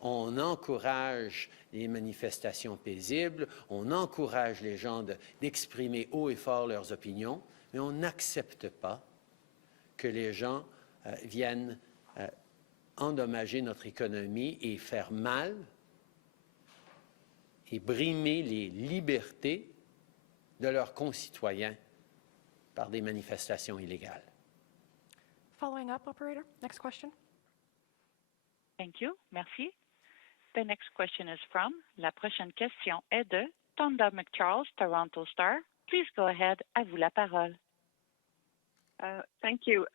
on encourage les manifestations paisibles, on encourage les gens d'exprimer haut et fort leurs opinions, mais on n'accepte pas que les gens viennent endommager notre économie et faire mal et brimer les libertés de leurs concitoyens par des manifestations illégales. Following up, operator. Next question. Thank you. Merci. The next question is from, la prochaine question est de Tonda McCharles, Toronto Star. Please go ahead, à vous la parole. Thank you.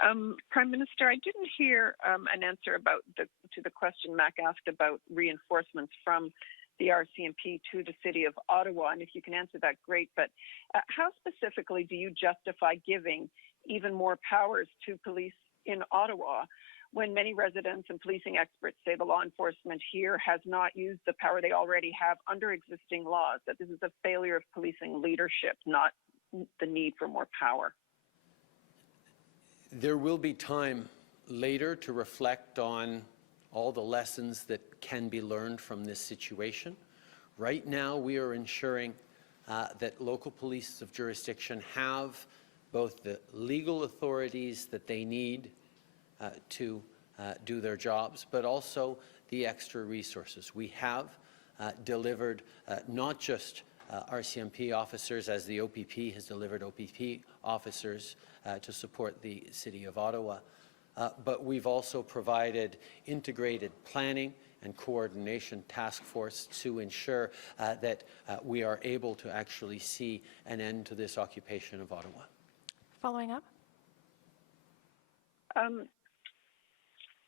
Prime Minister, I didn't hear an answer to the question Mac asked about reinforcements from the RCMP to the City of Ottawa, and if you can answer that, great. But how specifically do you justify giving even more powers to police in Ottawa when many residents and policing experts say the law enforcement here has not used the power they already have under existing laws, that this is a failure of policing leadership, not the need for more power? There will be time later to reflect on all the lessons that can be learned from this situation. Right now, we are ensuring that local police of jurisdiction have both the legal authorities that they need to do their jobs, but also the extra resources. We have delivered not just RCMP officers, as the OPP has delivered OPP officers to support the City of Ottawa, but we've also provided integrated planning and coordination task force to ensure that we are able to actually see an end to this occupation of Ottawa. Following up?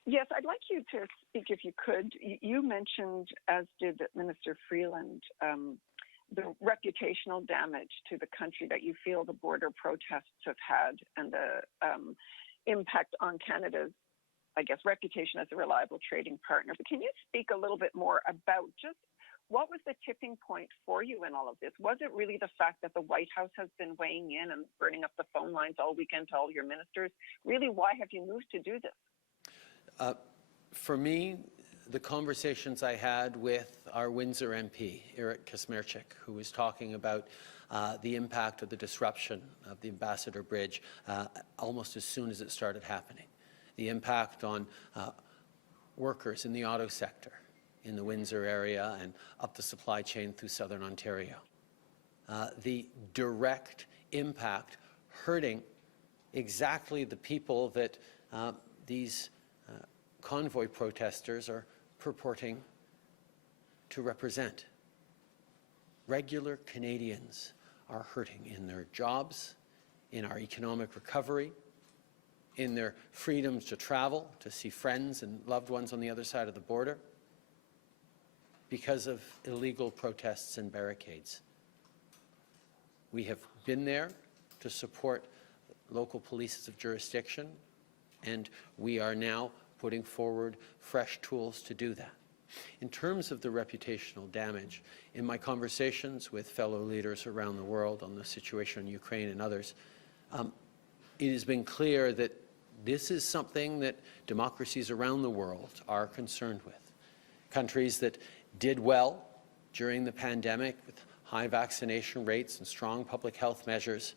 Yes, I'd like you to speak, if you could. You mentioned, as did Minister Freeland, the reputational damage to the country that you feel the border protests have had and the impact on Canada's, I guess, reputation as a reliable trading partner. But can you speak a little bit more about just what was the tipping point for you in all of this? Was it really the fact that the White House has been weighing in and burning up the phone lines all weekend to all your ministers? Really, why have you moved to do this? For me, the conversations I had with our Windsor MP, Eric Kazmierczak, who was talking about the impact of the disruption of the Ambassador Bridge almost as soon as it started happening, the impact on workers in the auto sector in the Windsor area and up the supply chain through southern Ontario, the direct impact hurting exactly the people that these convoy protesters are purporting to represent. Regular Canadians are hurting in their jobs, in our economic recovery, in their freedoms to travel, to see friends and loved ones on the other side of the border, because of illegal protests and barricades. We have been there to support local police of jurisdiction, and we are now putting forward fresh tools to do that. In terms of the reputational damage, in my conversations with fellow leaders around the world on the situation in Ukraine and others, it has been clear that this is something that democracies around the world are concerned with. Countries that did well during the pandemic with high vaccination rates and strong public health measures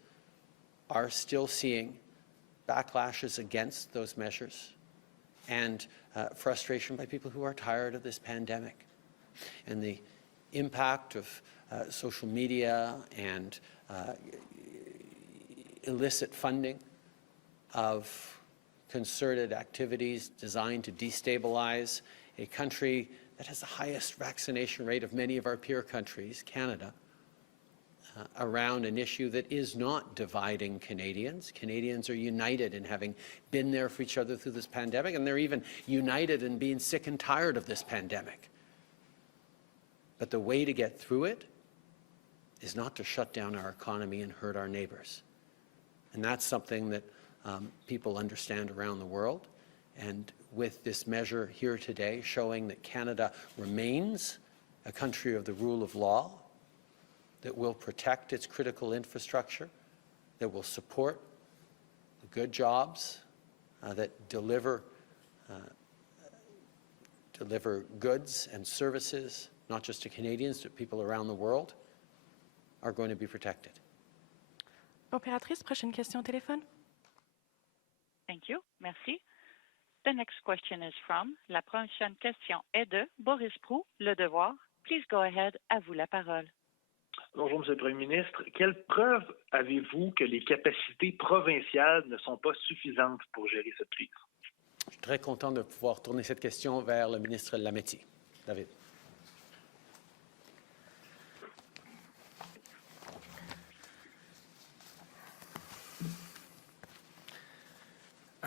are still seeing backlashes against those measures and frustration by people who are tired of this pandemic. And the impact of social media and illicit funding of concerted activities designed to destabilize a country that has the highest vaccination rate of many of our peer countries, Canada, around an issue that is not dividing Canadians. Canadians are united in having been there for each other through this pandemic, and they're even united in being sick and tired of this pandemic. But the way to get through it is not to shut down our economy and hurt our neighbors. And that's something that people understand around the world. And with this measure here today showing that Canada remains a country of the rule of law, that will protect its critical infrastructure, that will support the good jobs that deliver goods and services, not just to Canadians, but people around the world, are going to be protected. Opératrice, prochaine question au téléphone. Thank you. Merci. The next question is from, la prochaine question est de Boris Proulx, Le Devoir. Please go ahead, à vous la parole. Bonjour, Monsieur le Premier ministre. Quelles preuves avez-vous que les capacités provinciales ne sont pas suffisantes pour gérer cette crise? Je suis très content de pouvoir tourner cette question vers le ministre Lametti. David.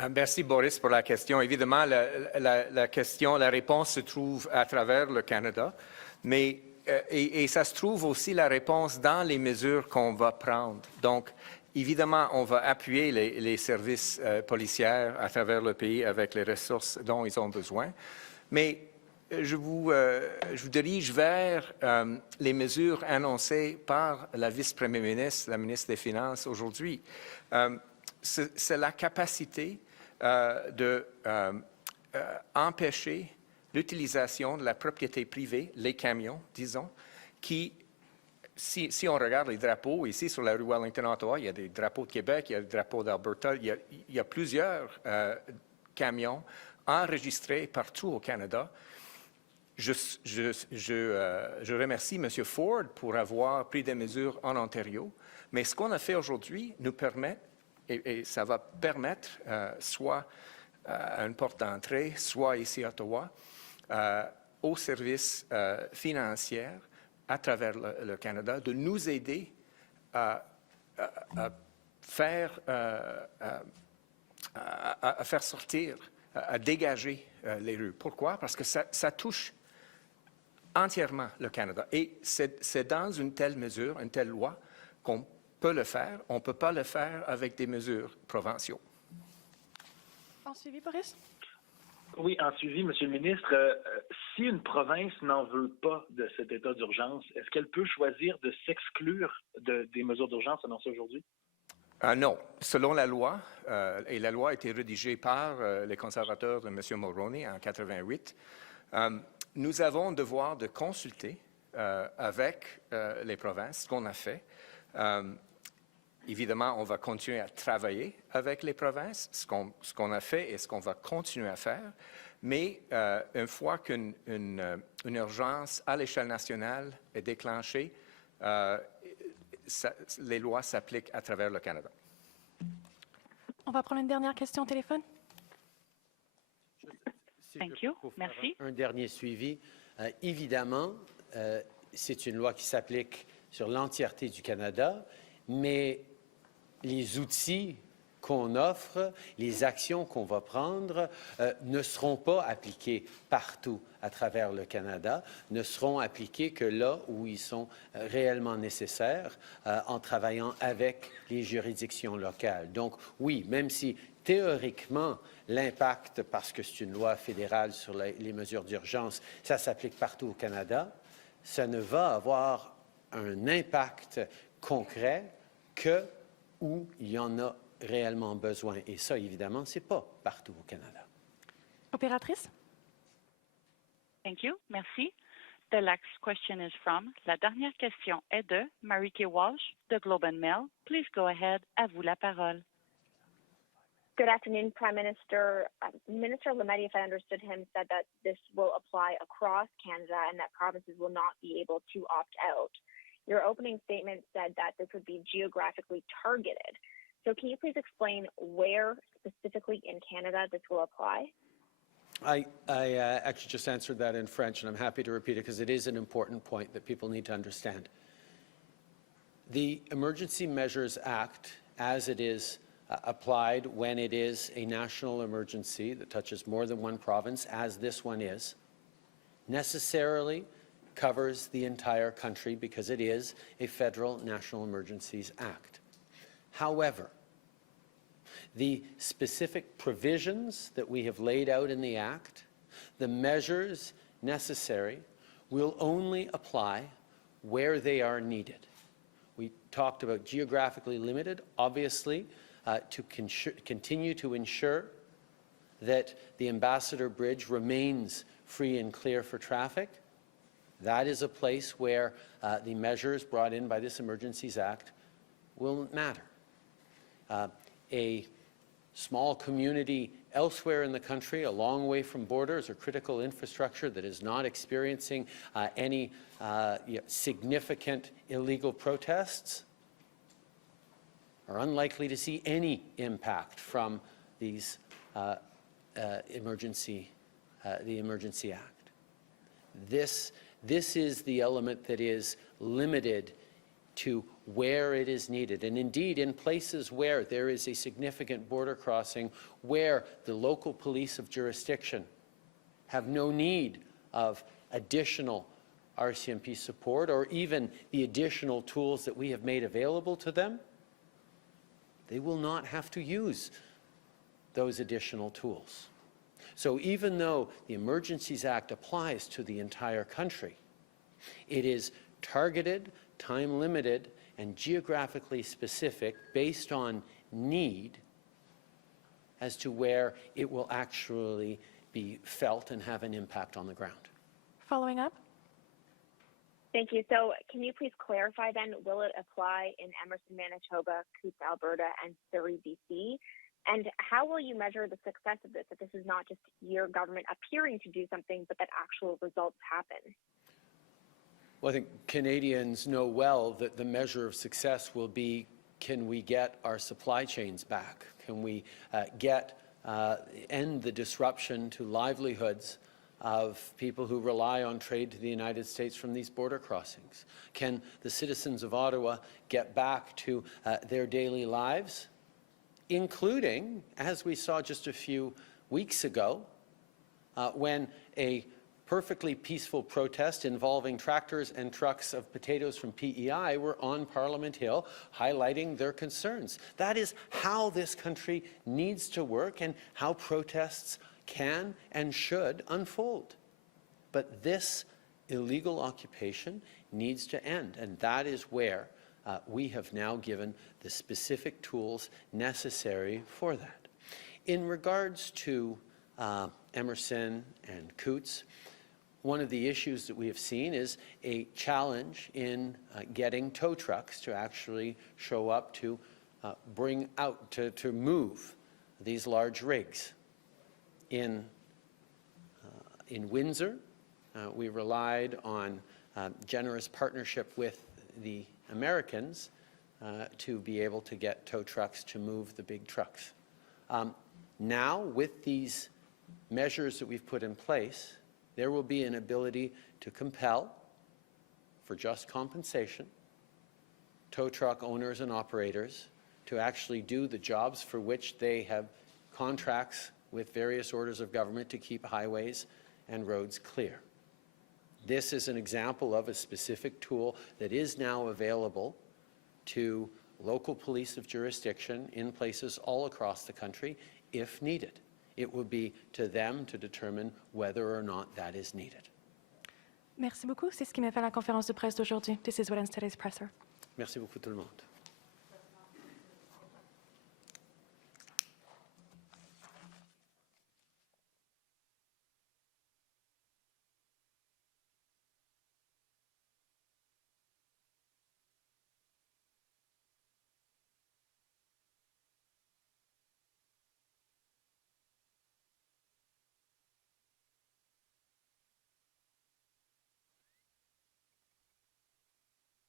Merci Boris pour la question. Évidemment, la réponse se trouve à travers le Canada, mais et ça se trouve aussi la réponse dans les mesures qu'on va prendre. Donc, Évidemment, on va appuyer les services policiers à travers le pays avec les ressources dont ils ont besoin. Mais je vous dirige vers les mesures annoncées par la vice-première ministre, la ministre des Finances aujourd'hui. C'est la capacité d'empêcher l'utilisation de la propriété privée, les camions, disons, qui, si on regarde les drapeaux, ici sur la rue Wellington-Ottawa, il y a des drapeaux de Québec, il y a des drapeaux d'Alberta, il y a plusieurs camions enregistrés partout au Canada. Je remercie M. Ford pour avoir pris des mesures en Ontario, mais ce qu'on a fait aujourd'hui nous permet, et ça va permettre soit à une porte d'entrée, soit ici à Ottawa, aux services financiers à travers le Canada, de nous aider à faire sortir, à dégager les rues. Pourquoi? Parce que ça touche entièrement le Canada. Et c'est dans une telle mesure, une telle loi, qu'on peut le faire. On ne peut pas le faire avec des mesures provinciaux. En suivi, Boris? Oui, en suivi, Monsieur le ministre, si une province n'en veut pas de cet état d'urgence, est-ce qu'elle peut choisir de s'exclure des mesures d'urgence annoncées aujourd'hui? Non. Selon la loi, et la loi a été rédigée par les conservateurs de M. Mulroney en 1988, nous avons le devoir de consulter avec les provinces, ce qu'on a fait. Évidemment, on va continuer à travailler avec les provinces, ce qu'on a fait et ce qu'on va continuer à faire. Mais une fois qu'une urgence à l'échelle nationale est déclenchée, les lois s'appliquent à travers le Canada. On va prendre une dernière question au téléphone. Thank you. Merci. Un dernier suivi. Évidemment, c'est une loi qui s'applique sur l'entièreté du Canada, mais les outils qu'on offre, les actions qu'on va prendre ne seront pas appliquées partout à travers le Canada, ne seront appliquées que là où ils sont réellement nécessaires en travaillant avec les juridictions locales. Donc oui, même si théoriquement l'impact, parce que c'est une loi fédérale sur les mesures d'urgence, ça s'applique partout au Canada, ça ne va avoir un impact concret que où il y en a réellement besoin. Et ça, évidemment, ce n'est pas partout au Canada. Opératrice? Thank you. Merci. The next question is from, la dernière question est de Marieke Walsh de Globe and Mail. Please go ahead. À vous la parole. Good afternoon, Prime Minister. Minister Lametti, if I understood him, said that this will apply across Canada and that provinces will not be able to opt out. Your opening statement said that this would be geographically targeted. So can you please explain where specifically in Canada this will apply? I actually just answered that in French, and I'm happy to repeat it because it is an important point that people need to understand. The Emergency Measures Act, as it is applied when it is a national emergency that touches more than one province, as this one is, necessarily covers the entire country because it is a federal National Emergencies Act. However, the specific provisions that we have laid out in the Act, the measures necessary, will only apply where they are needed. We talked about geographically limited, obviously, to continue to ensure that the Ambassador Bridge remains free and clear for traffic. That is a place where the measures brought in by this Emergencies Act will matter. A small community elsewhere in the country, a long way from borders or critical infrastructure that is not experiencing any significant illegal protests, are unlikely to see any impact from these the Emergency Act. This is the element that is limited to where it is needed. And indeed, in places where there is a significant border crossing, where the local police of jurisdiction have no need of additional RCMP support or even the additional tools that we have made available to them, they will not have to use those additional tools. So even though the Emergencies Act applies to the entire country, it is targeted, time-limited, and geographically specific based on need as to where it will actually be felt and have an impact on the ground. Following up. Thank you. So can you please clarify then, will it apply in Emerson, Manitoba, Coutts, Alberta, and Surrey, BC? And how will you measure the success of this, that this is not just your government appearing to do something, but that actual results happen? Well, I think Canadians know well that the measure of success will be, can we get our supply chains back? Can we end the disruption to livelihoods of people who rely on trade to the United States from these border crossings? Can the citizens of Ottawa get back to their daily lives, including, as we saw just a few weeks ago, when a perfectly peaceful protest involving tractors and trucks of potatoes from PEI were on Parliament Hill highlighting their concerns. That is how this country needs to work and how protests can and should unfold. But this illegal occupation needs to end, and that is where we have now given the specific tools necessary for that. In regards to Emerson and Coutts, one of the issues that we have seen is a challenge in getting tow trucks to actually show up to bring out, to move these large rigs. In Windsor, we relied on generous partnership with the Americans to be able to get tow trucks to move the big trucks. Now, with these measures that we've put in place, there will be an ability to compel, for just compensation, tow truck owners and operators to actually do the jobs for which they have contracts with various orders of government to keep highways and roads clear. This is an example of a specific tool that is now available to local police of jurisdiction in places all across the country if needed. It will be to them to determine whether or not that is needed. Merci beaucoup. C'est ce qui met fin à la conférence de presse d'aujourd'hui. This is what ends today's presser. Merci beaucoup tout le monde.